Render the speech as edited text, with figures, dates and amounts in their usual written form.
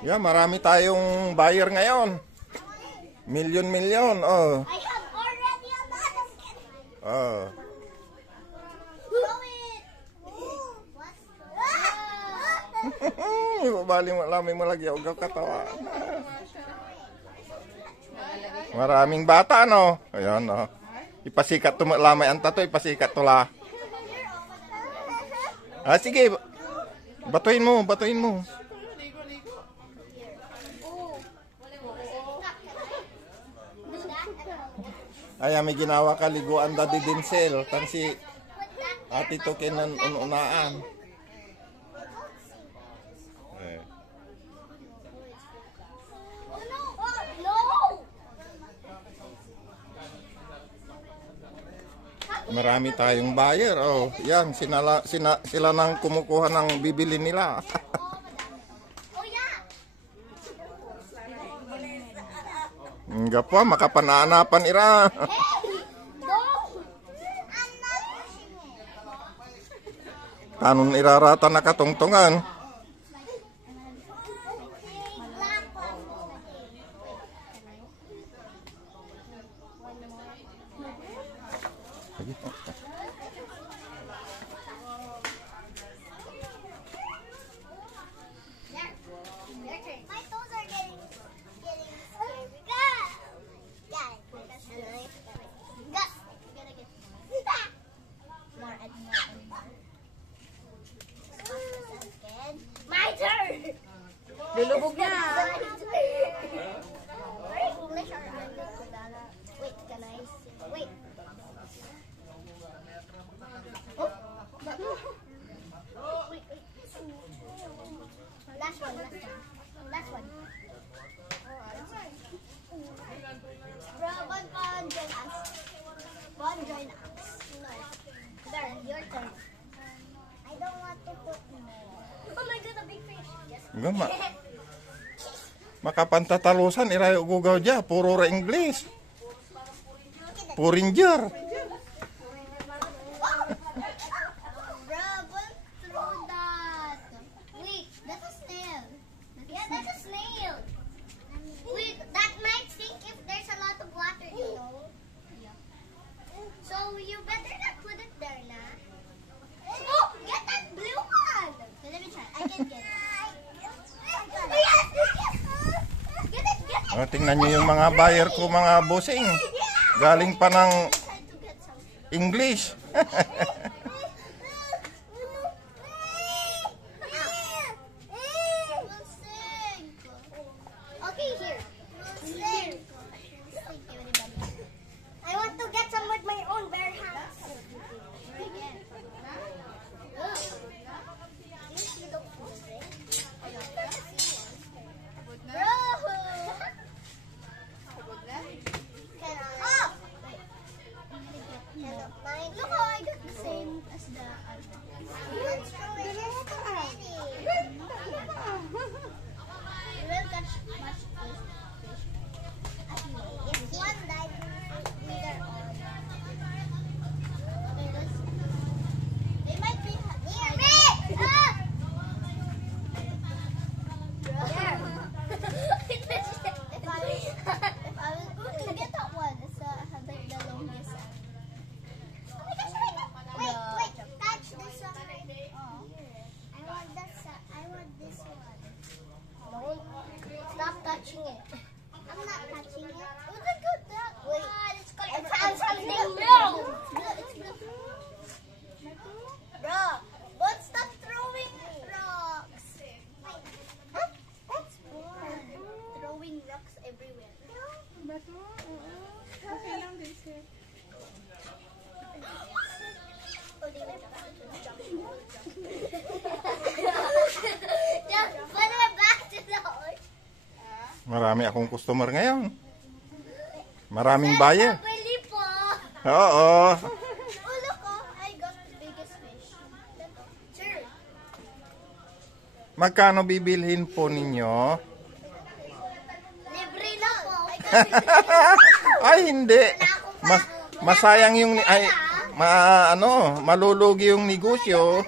Yeah, marami tayong buyer ngayon. Milyon-milyon. Oh. I have already a lot of kids. Oh. Ibabali mo, lamay mo lagi. Huwag kang katawa. Maraming bata, no? Ayan, no? Ipasikat to lamay. Anta to, ipasikat to la. Ah, sige. Batuin mo, batuin mo. Ay, may ginawa ka liguan da di dinsel. Tan si ati to kinan ununaan. Marami tayong buyer. Oh, yan, sila nang kumukuha ng bibili nila. Enggak po, makapananapan ira. Kanun irarata na katungtungan. My toes are getting more and more and more. My turn! Lulubog na. English or wait, can I see? Wait. Oh. Wait. Last one. Bro, Bon, join us. Bon, join us. No. There, your turn. I don't want to put more. Oh my god, a big fish. Yes. Gama. Makapantatalusan irayo gugaw dya. Puro ra English. Puringer. Bro, don't throw that. Wait, that's a snail. Yeah, that's a snail. Wait, that might sink if there's a lot of water, you know. Yeah. So you better not put it there, na. Oh, get that blue one. Okay, let me try. I can get it. Yes. Get it. Oh, tingnan nyo yung mga buyer ko, mga bossing. Galing pa ng Try to get some. English. We'll sing. Okay, here. We'll sing. Thank you, everybody. I want to get some with my own bare hands. Bro! Oh! Look how I got the same as the other. Let's throw it. You will catch much fish. If one died, they're all. Okay, let's. They might be near me. If I was going to get that one, it's like the longest. Oh my gosh, wait, touch this one. Oh, I want this one. Don't stop touching it. I'm not touching it. Oh, look at that. Wait, I found something blue. It's blue. Bro, don't stop throwing rocks. Wait, huh? That's fun. Throwing rocks everywhere. Bato? Oo. Okay lang din siya. Oh, they were just put it back to the horse. Marami akong customer ngayon. Maraming buyer. Pwede po. Oo. Oh, look, I got the biggest fish. Sir. Magkano bibilhin po ninyo? Libre na po. Ay, hindi. Masayang yung malulugi yung negosyo.